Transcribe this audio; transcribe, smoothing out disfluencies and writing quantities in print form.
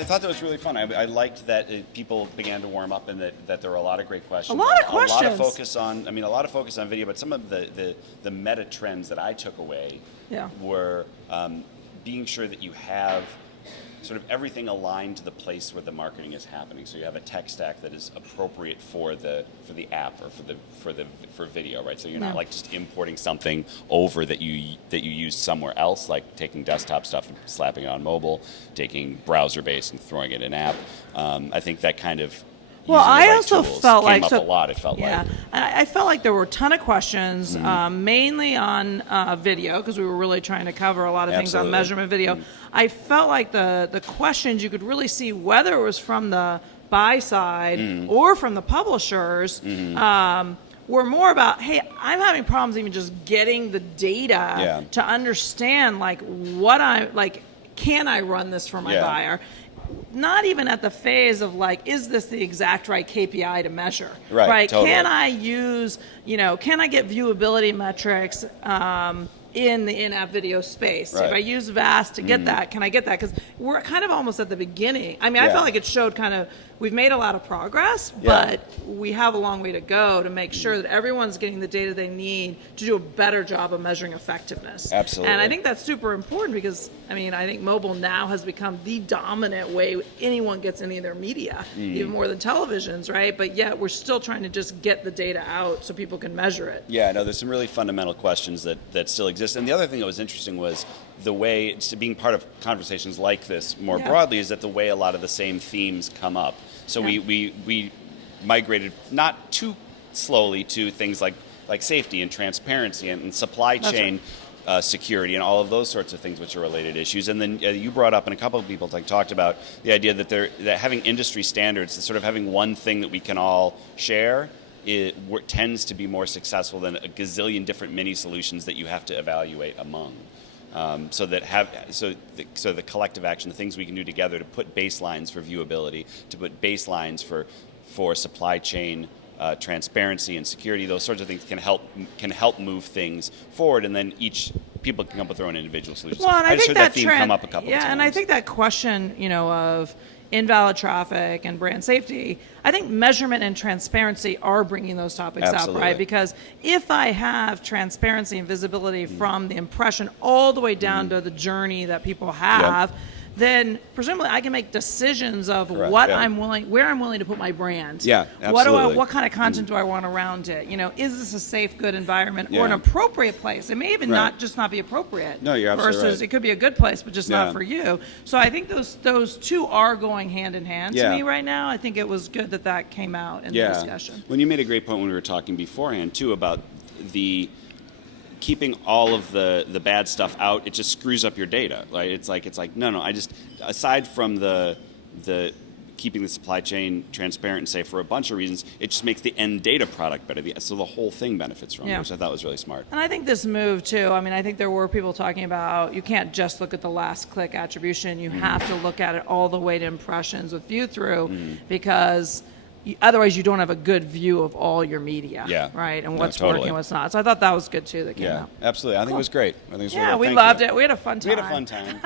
I thought that was really fun. I liked that people began to warm up, and that there were a lot of great questions. A lot of questions. A lot of focus on video, but some of the meta trends that I took away were being sure that you have sort of everything aligned to the place where the marketing is happening. So you have a tech stack that is appropriate for the app or for video, right? So you're not like just importing something over that you use somewhere else, like taking desktop stuff and slapping it on mobile, taking browser based and throwing it in app. I think that kind of I also felt like a lot. It felt like I felt like there were a ton of questions, mainly on video, because we were really trying to cover a lot of things on measurement video. I felt like the questions, you could really see whether it was from the buy side or from the publishers. Were more about, hey, I'm having problems even just getting the data to understand like what can I run this for my buyer? Not even at the phase of like, is this the exact right KPI to measure? Right? Totally. Can I use, can I get viewability metrics in the in-app video space? If I use VAST to get that, can I get that? Because we're kind of almost at the beginning. I mean, I felt like it showed we've made a lot of progress, but we have a long way to go to make sure that everyone's getting the data they need to do a better job of measuring effectiveness. Absolutely. And I think that's super important because, I think mobile now has become the dominant way anyone gets any of their media, even more than televisions, right? But yet we're still trying to just get the data out so people can measure it. Yeah, no, there's some really fundamental questions that still exist. And the other thing that was interesting was the way, being part of conversations like this more broadly, is that the way a lot of the same themes come up. So we migrated not too slowly to things like safety and transparency and supply chain security and all of those sorts of things which are related issues. And then you brought up, and a couple of people talked about the idea that having industry standards, sort of having one thing that we can all share, tends to be more successful than a gazillion different mini solutions that you have to evaluate among. So the collective action, the things we can do together to put baselines for viewability, to put baselines for supply chain transparency and security, those sorts of things can help move things forward, and then people can come up with their own individual solutions. Well, and I just think heard that theme come up a couple of times. Yeah, and I think that question, of invalid traffic and brand safety, I think measurement and transparency are bringing those topics up, right? Because if I have transparency and visibility from the impression all the way down to the journey that people have, then presumably I can make decisions of where I'm willing to put my brand. Yeah, absolutely. What kind of content do I want around it? Is this a safe, good environment or an appropriate place? It may even not be appropriate. No, you're absolutely versus right. it could be a good place, but just not for you. So I think those two are going hand in hand to me right now. I think it was good that came out in the discussion. When you made a great point when we were talking beforehand too about the keeping all of the bad stuff out, it just screws up your data. Right? It's like no. I just, aside from the keeping the supply chain transparent and safe for a bunch of reasons, it just makes the end data product better. So the whole thing benefits from it, which I thought was really smart. And I think this move too, I think there were people talking about you can't just look at the last click attribution. You have to look at it all the way to impressions with view through because otherwise you don't have a good view of all your media, right? And what's working and what's not. So I thought that was good too that came out. Absolutely. I think it was great. I think it was really we loved it. We had a fun time. We had a fun time.